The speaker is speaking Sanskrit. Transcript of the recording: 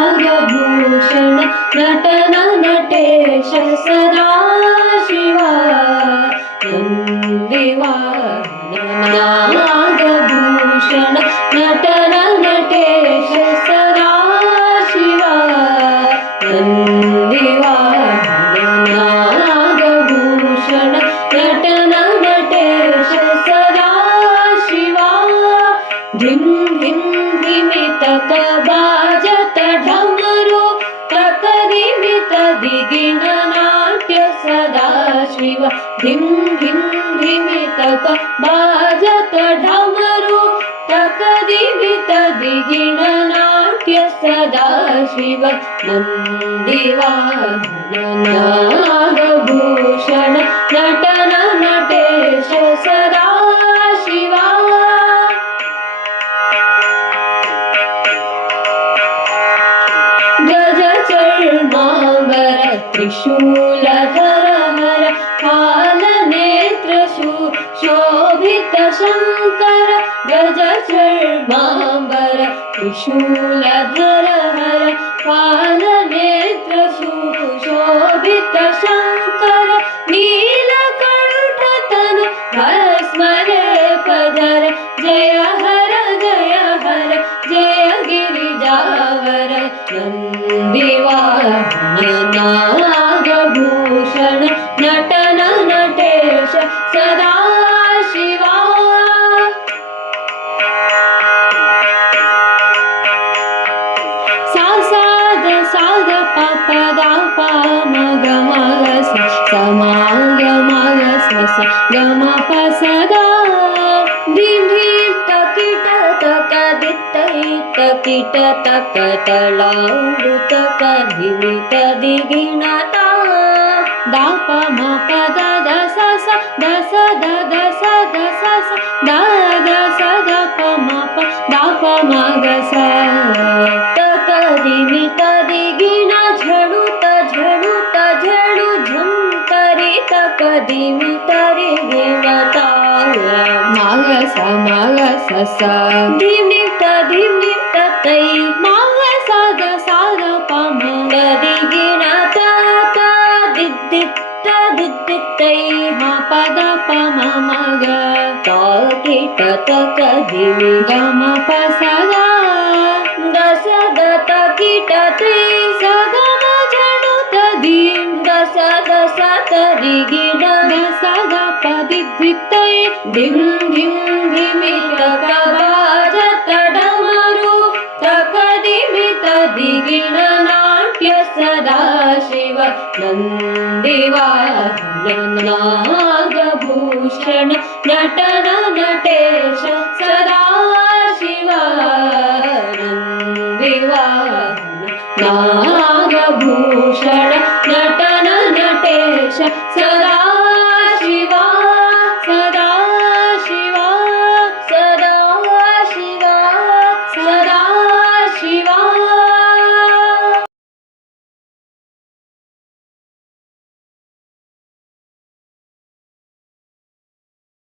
नागभूषण नटन नटेश सदा शिवा नागभूषण नटन नटेश सदा शिवा नागभूषण नटन नटेश सदा शिवा धिं धिं धिमितक बाजत ढमरू तकदिमित दिगिन नाट्य सदा शिव धिं धिं धिमितक बाजत ढमरू तकदिमित दिगिन नाट्य सदा शिव नन्दिवाहन नागभूषण नटन नटेश सदा शिवा गज चर्मांबर त्रिशूलधर हर कालनेत्र सुशोभित शंकर गज चर्मांबर त्रिशूलधर हर कालनेत्र सुशोभित शंकर नीलकंठ तनु भस्मलेपधर जय हर जय गिरिजावर नन्दिवाहन नागभूषण नटन नटेश सदा शिवा साध पदा मग मग समाग मग गम पसदा धिं धिं तकिट तक दित्तै तक तलावृत कधिमित दिगिणता दाप म पद दस दस दस दस दस प म प दाप म गस तक दिमित दिगिण झडुत झडुत झडु झं तरी तक दिमित रिगिणता माग स धिमित तै माग साध प म दिगिणता दित्तै म पद प म मग ताकिट तक धिमि गम प सदा दस तकिट तै सगम झडुत धीं दस तरिगिण दस प दित्तै धिं धिं धिमितक बाजत डमरू तकदिमित दिगिण नाट्य सदा शिव नन्दिवाहन नागभूषण नटन नटेश सदा शिवा नन्दिवाहन नागभूषण नटन नटेश